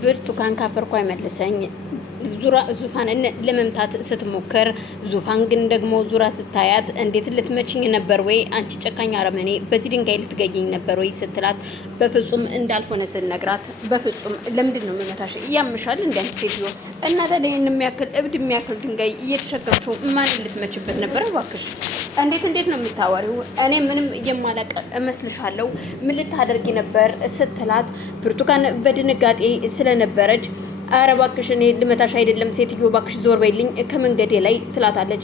ብርቱካን ካፈርኩ አይመልሰኝ ዙፋንን ለመምታት ስትሞክር ዙፋን ግን ደግሞ ዙራ ስታያት እንዴት ልትመችኝ ነበር ወይ አንቺ ጨካኝ አረመኔ በዚህ ድንጋይ ልትገኘኝ ነበር ወይ ስትላት በፍጹም እንዳልሆነ ስነግራት በፍጹም ለምንድን ነው መመታሽ ያምሻል እንዴት ሴትዮ እና ታዲያ የሚያክል እብድ የሚያክል ድንጋይ እየተሸከምሽው ማን ልትመችበት ነበር እባክሽ እንዴት ነው የምታወሪው እኔ ምንም የማላቅ እመስልሻለሁ ምን ልታደርጊ ነበር ስትላት ብርቱካን በድንጋጤ ስለነበረች አረ እባክሽ እኔ ልመታሽ አይደለም ሴትዮ እባክሽ ዞር በይልኝ ከመንገዴ ላይ ትላታለች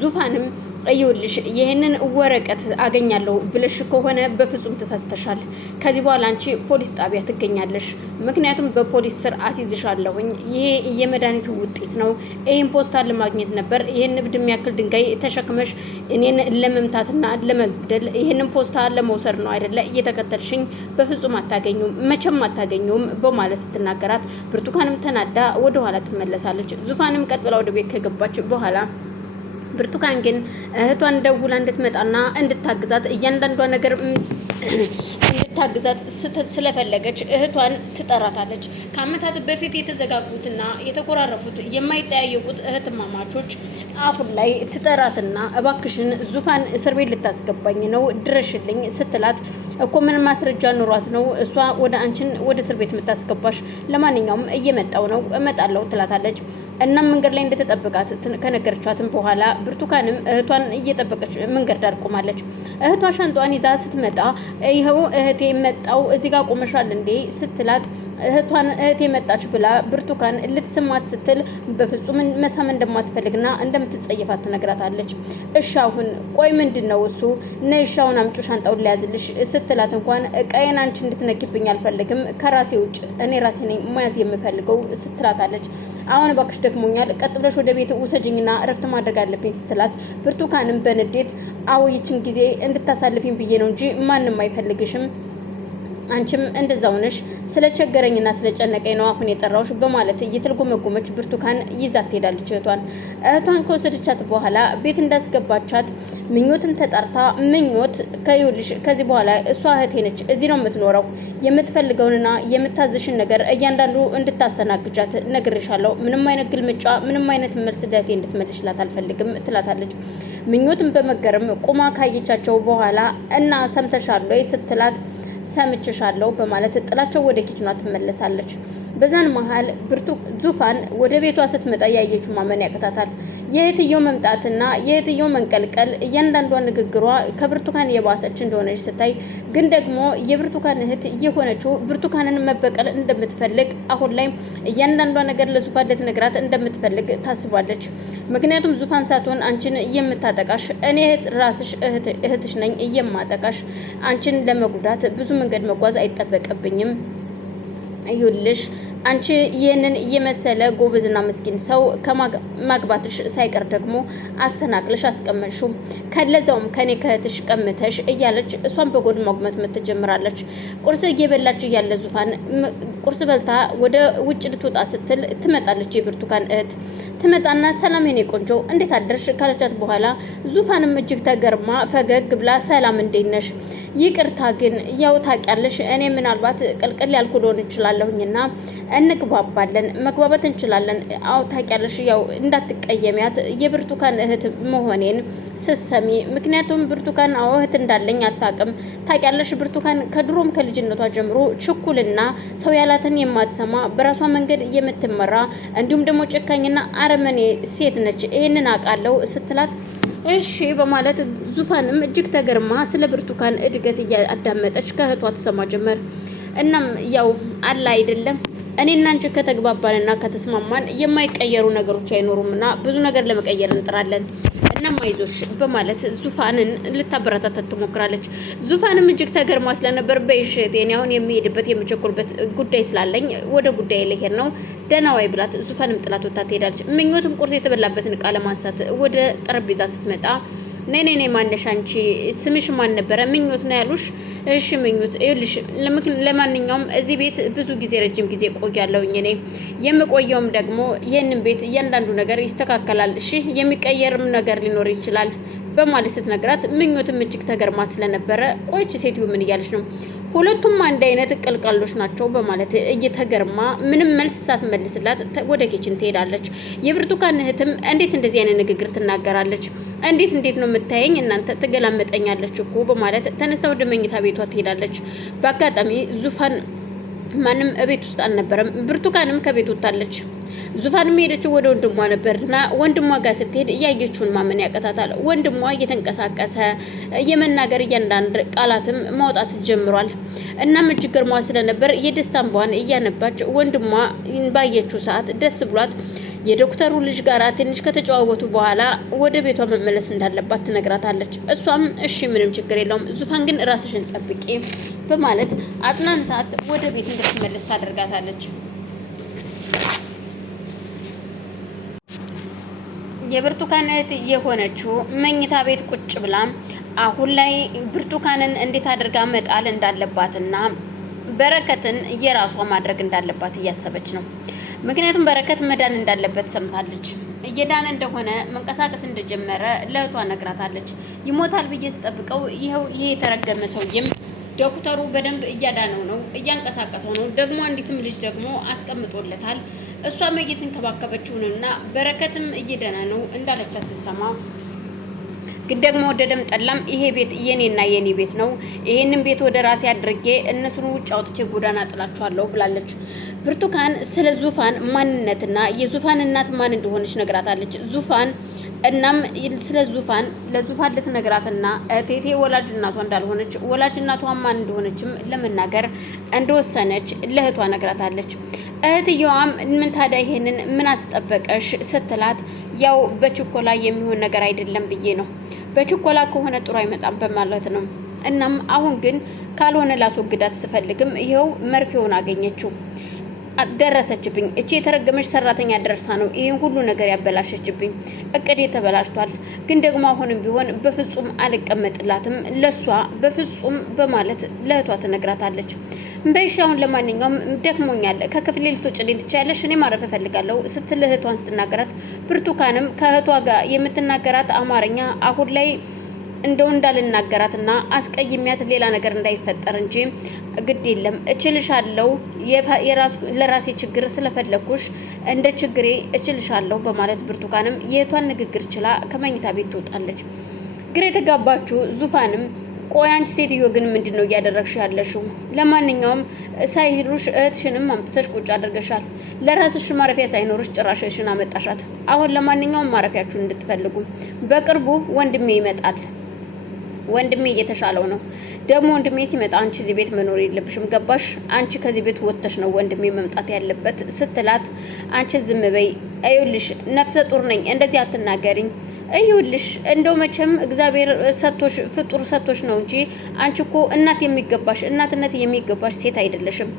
ዙፋንም ይኸውልሽ ይሄንን ወረቀት አገኛለሁ ብለሽ ከሆነ በፍጹም ተሳስተሻል ከዚህ በኋላ አንቺ ፖሊስ ጣቢያ ትገኛለሽ ምክንያቱም በፖሊስ ስር አስይዝሻለሁኝ ይሄ የመድኃኒቱ ውጤት ነው ይሄን ፖስታ ለማግኘት ነበር ይሄን እብድ የሚያክል ድንጋይ ተሸክመሽ እኔን ለመምታትና ለመግደል ይሄንን ፖስታ ለመውሰድ ነው አይደለ እየተከተልሽኝ በፍጹም አታገኙም መቼም አታገኙም በማለት ስትናገራት ብርቱካንም ተናዳ ወደ ኋላ ትመለሳለች ዙፋንም ቀጥ ብላ ወደ ቤት ከገባች በኋላ ብርቱካን ግን እህቷን ደውላ እንድትመጣና እንድታግዛት እያንዳንዷ ነገር እንድታግዛት ስለፈለገች እህቷን ትጠራታለች ከአመታት በፊት የተዘጋጉትና የተቆራረፉት የማይጠያየቁት እህትማማቾች አሁን ላይ ትጠራትና እባክሽን ዙፋን እስር ቤት ልታስገባኝ ነው ድረሽልኝ ስትላት እኮ ምን ማስረጃ ኑሯት ነው እሷ ወደ አንቺን ወደ እስር ቤት የምታስገባሽ ለማንኛውም እየመጣው ነው እመጣለሁ ትላታለች እናም መንገድ ላይ እንደተጠበቃት ከነገረቻትም በኋላ ብርቱካንም እህቷን እየጠበቀች መንገድ ዳር ቆማለች እህቷ ሻንጧን ይዛ ስትመጣ ይኸው እህቴ መጣው እዚህ ጋር ቆመሻል እንዴ ስትላት እህቴ መጣች ብላ ብርቱካን ልትስማት ስትል በፍጹም መሳም እንደማትፈልግና እንደምትጸየፋት ትነግራታለች እሺ አሁን ቆይ ምንድነው እሱ ነይሻውን አምጩ ሻንጣውን ሊያዝልሽ ስትላት እንኳን ቀይን አንቺ እንድትነኪብኝ አልፈልግም ከራሴ ውጭ እኔ ራሴ ነኝ መያዝ የምፈልገው ስትላታለች አሁን ባክሽ ደክሞኛል ቀጥ ብለሽ ወደ ቤት ውሰጂኝና እረፍት ማድረግ አለብኝ ስትላት ብርቱካንም በንዴት አዎ ይችን ጊዜ እንድታሳልፊኝ ብዬ ነው እንጂ ማንንም አይፈልግሽም አንቺም እንደዛው ነሽ ስለቸገረኝና ስለጨነቀኝ ነው አሁን የጠራውሽ በማለት እየተልጎመጎመች ብርቱካን ይዛት ትሄዳለች እህቷን ከወሰደቻት በኋላ ቤት እንዳስገባቻት ምኞትን ተጣርታ ምኞት ከይውልሽ ከዚህ በኋላ እሷ እህቴ ነች እዚህ ነው የምትኖረው የምትፈልገውንና የምታዝሽን ነገር እያንዳንዱ እንድታስተናግጃት ነግሬሻለሁ ምንም አይነት ግልምጫ ምንም አይነት መልስ ለእህቴ እንድትመልሽላት አልፈልግም ትላታለች ምኞትን በመገረም ቁማ ካየቻቸው በኋላ እና ሰምተሻል ወይ ስትላት ሰምችሻለሁ በማለት ጥላቸው ወደ ኪችኗ ትመለሳለች በዛን መሃል ዙፋን ወደ ቤቷ ስትመጣ ያየችው ማመን ያቅታታል የእህትየው መምጣትና የእህትየው መንቀልቀል እያንዳንዷ ንግግሯ ከብርቱካን የባሰች እንደሆነች ስታይ ግን ደግሞ የብርቱካን እህት የሆነችው ብርቱካንን መበቀል እንደምትፈልግ አሁን ላይ እያንዳንዷ ነገር ለዙፋን ልትነግራት እንደምትፈልግ ታስባለች ምክንያቱም ዙፋን ሳትሆን አንቺን የምታጠቃሽ እኔ ራስሽ እህትሽ ነኝ የማጠቃሽ አንቺን ለመጉዳት ብዙ መንገድ መጓዝ አይጠበቅብኝም ይኸውልሽ አንቺ ይህንን የመሰለ ጎበዝና ምስኪን ሰው ከማግባትሽ ሳይቀር ደግሞ አሰናክለሽ አስቀመጥሽው ከለዛውም ከኔ ከእህትሽ ቀምተሽ እያለች እሷን በጎን ማግመት ትጀምራለች ቁርስ እየበላች እያለ ዙፋን ቁርስ በልታ ወደ ውጭ ልትወጣ ስትል ትመጣለች የብርቱካን እህት ትመጣና ሰላም የኔ ቆንጆ እንዴት አደርሽ ካለቻት በኋላ ዙፋንም እጅግ ተገርማ ፈገግ ብላ ሰላም እንዴት ነሽ ይቅርታ ግን ያው ታውቂያለሽ እኔ ምናልባት ቅልቅል ያልኩ ልሆን እችላለሁኝና እንግባባለን መግባባት እንችላለን አው ታውቂያለሽ ያው እንዳትቀየሚያት የብርቱካን እህት መሆኔን ስሰሚ ምክንያቱም ብርቱካን አው እህት እንዳለኝ አታውቅም ታውቂያለሽ ብርቱካን ከድሮም ከልጅነቷ ጀምሮ ችኩልና ሰው ያላትን የማትሰማ በራሷ መንገድ የምትመራ እንዲሁም ደግሞ ጨካኝና አረመኔ ሴት ነች ይሄንን አውቃለሁ ስትላት እሺ በማለት ዙፋንም እጅግ ተገርማ ስለ ብርቱካን እድገት እያዳመጠች ከእህቷ ትሰማ ጀመር እናም ያው አላ አይደለም እኔና አንቺ ከተግባባንና ከተስማማን የማይቀየሩ ነገሮች አይኖሩምና ብዙ ነገር ለመቀየር እንጥራለን እናም አይዞሽ በማለት ዙፋንን ልታበረታታት ትሞክራለች ዙፋንም እጅግ ተገርማ ስለነበር በይሽት እኔ አሁን የሚሄድበት የምቸኩልበት ጉዳይ ስላለኝ ወደ ጉዳይ ልሄድ ነው ደህና ዋይ ብላት ዙፋንም ጥላት ወጣ ትሄዳለች ምኞትም ቁርስ የተበላበትን ቃለ ማንሳት ወደ ጠረጴዛ ስትመጣ ነይ ማነሽ አንቺ ስምሽ ማን ነበረ ምኞት ነው ያሉሽ እሺ ምኞት ይልሽ ለማንኛውም እዚህ ቤት ብዙ ጊዜ ረጅም ጊዜ ቆያለሁኝ እኔ የምቆየውም ደግሞ ይሄንን ቤት እያንዳንዱ ነገር ይስተካከላል እሺ የሚቀየርም ነገር ሊኖር ይችላል በማለት ስትነግራት ምኞትም እጅግ ተገርማ ስለነበረ ቆይች ሴትዮ ምን እያለች ነው ሁለቱም አንድ አይነት ቅልቃሎች ናቸው በማለት እየተገርማ ምንም መልስ ሳትመልስላት ወደ ኪችን ትሄዳለች። የብርቱካን እህትም እንዴት እንደዚህ አይነት ንግግር ትናገራለች? እንዴት ነው የምታየኝ? እናንተ ትገላመጠኛለች እኮ በማለት ተነስታ ወደ መኝታ ቤቷ ትሄዳለች። በአጋጣሚ ዙፋን ማንም እቤት ውስጥ አልነበረም። ብርቱካንም ከቤት ወጣለች። ዙፋንም ሄደችው ወደ ወንድሟ ነበርና ወንድሟ ጋር ስትሄድ እያየችውን ማመን ያቀታታል። ወንድሟ እየተንቀሳቀሰ የመናገር እያንዳንድ ቃላትም ማውጣት ጀምሯል። እናም እጅግ ገርሟ ስለነበር የደስታ እንባዋን እያነባች ወንድሟ ባየችው ሰዓት ደስ ብሏት የዶክተሩ ልጅ ጋር ትንሽ ከተጨዋወቱ በኋላ ወደ ቤቷ መመለስ እንዳለባት ትነግራታለች። እሷም እሺ ምንም ችግር የለውም፣ ዙፋን ግን ራስሽን ጠብቂ በማለት አጽናንታት ወደ ቤት እንድትመለስ ታደርጋታለች። የብርቱካን እህት የሆነችው መኝታ ቤት ቁጭ ብላ አሁን ላይ ብርቱካንን እንዴት አድርጋ መጣል እንዳለባትና በረከትን የራሷ ማድረግ እንዳለባት እያሰበች ነው። ምክንያቱም በረከት መዳን እንዳለበት ሰምታለች። እየዳነ እንደሆነ መንቀሳቀስ እንደጀመረ ለእህቷ ነግራታለች። ይሞታል ብዬ ስጠብቀው ይሄ የተረገመ ሰውዬም ዶክተሩ በደንብ እያዳነው ነው፣ እያንቀሳቀሰው ነው። ደግሞ አንዲትም ልጅ ደግሞ አስቀምጦለታል። እሷም እየተንከባከበችው ነውና በረከትም እየዳነ ነው እንዳለቻ ስትሰማ ግን ደግሞ ወደደም ጠላም ይሄ ቤት የኔና የኔ ቤት ነው። ይሄንን ቤት ወደ ራሴ አድርጌ እነሱን ውጭ አውጥቼ ጎዳና ጥላቸዋለሁ ብላለች። ብርቱካን ስለ ዙፋን ማንነትና የዙፋን እናት ማን እንደሆነች ነግራታለች። ዙፋን እናም ስለ ዙፋን ለዙፋን ልትነግራትና እቴቴ ወላጅ እናቷ እንዳልሆነች ወላጅ እናቷ ማን እንደሆነችም ለመናገር እንደወሰነች ለእህቷ ነግራታለች። እህትየዋም ምን ታዲያ ይሄንን ምን አስጠበቀሽ ስትላት ያው በችኮላ የሚሆን ነገር አይደለም ብዬ ነው፣ በችኮላ ከሆነ ጥሩ አይመጣም በማለት ነው። እናም አሁን ግን ካልሆነ ላስወግዳት ስፈልግም ይሄው መርፌውን አገኘችው፣ ደረሰችብኝ። እቺ የተረገመች ሰራተኛ ደርሳ ነው ይሄን ሁሉ ነገር ያበላሸችብኝ። እቅዴ ተበላሽቷል። ግን ደግሞ አሁንም ቢሆን በፍጹም አልቀመጥላትም ለሷ በፍጹም በማለት ለእህቷ ትነግራታለች። በሻውን ለማንኛውም ደክሞኛል፣ ከክፍሌ ልትወጪልኝ ትችያለሽ፣ እኔ ማረፍ እፈልጋለሁ ስትል እህቷን ስትናገራት ብርቱካንም ከእህቷ ጋር የምትናገራት አማርኛ አሁን ላይ እንደው እንዳልናገራትና አስቀይሚያት ሌላ ነገር እንዳይፈጠር እንጂ ግድ የለም እችልሻለሁ፣ ለራሴ ችግር ስለፈለኩሽ እንደ ችግሬ እችልሻለሁ በማለት ብርቱካንም የእህቷን ንግግር ችላ ከመኝታ ቤት ትወጣለች። ግራ የተጋባችው ዙፋንም ቆይ አንቺ ሴትዮ ግን ምንድነው እያደረግሽ ያለሽው? ለማንኛውም ሳይሉሽ እህትሽንም አምጥተሽ ቁጭ አድርገሻል። ለራስሽ ማረፊያ ሳይኖርሽ ጭራሽ እህትሽን አመጣሻት። አሁን ለማንኛውም ማረፊያችሁን እንድትፈልጉ በቅርቡ ወንድሜ ይመጣል። ወንድሜ እየተሻለው ነው። ደግሞ ወንድሜ ሲመጣ አንቺ እዚህ ቤት መኖር የለብሽም ገባሽ? አንቺ ከዚህ ቤት ወጥተሽ ነው ወንድሜ መምጣት ያለበት ስትላት አንቺ ዝም በይ፣ እዩልሽ ነፍሰ ጡር ነኝ እንደዚህ አትናገሪኝ፣ እዩልሽ እንደው መቼም እግዚአብሔር ሰጥቶሽ ፍጡር ሰጥቶሽ ነው እንጂ አንቺ እኮ እናትነት የሚገባሽ ሴት አይደለሽም፣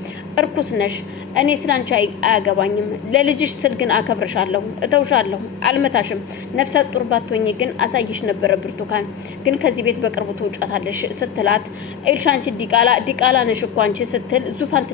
እርኩስ ነሽ። እኔ ስላንቺ አያገባኝም። ለልጅሽ ስል ግን አከብርሻለሁ፣ እተውሻለሁ፣ አልመታሽም። ነፍሰ ጡር ባትሆኚ ግን አሳይሽ ነበረ ብርቱካን፣ ግን ከዚህ ቤት በቅርቡ ትውጫታለሽ ስትላት እዩልሽ አንቺ ዲቃላ ነሽ እኮ አንቺ ስትል ዙፋን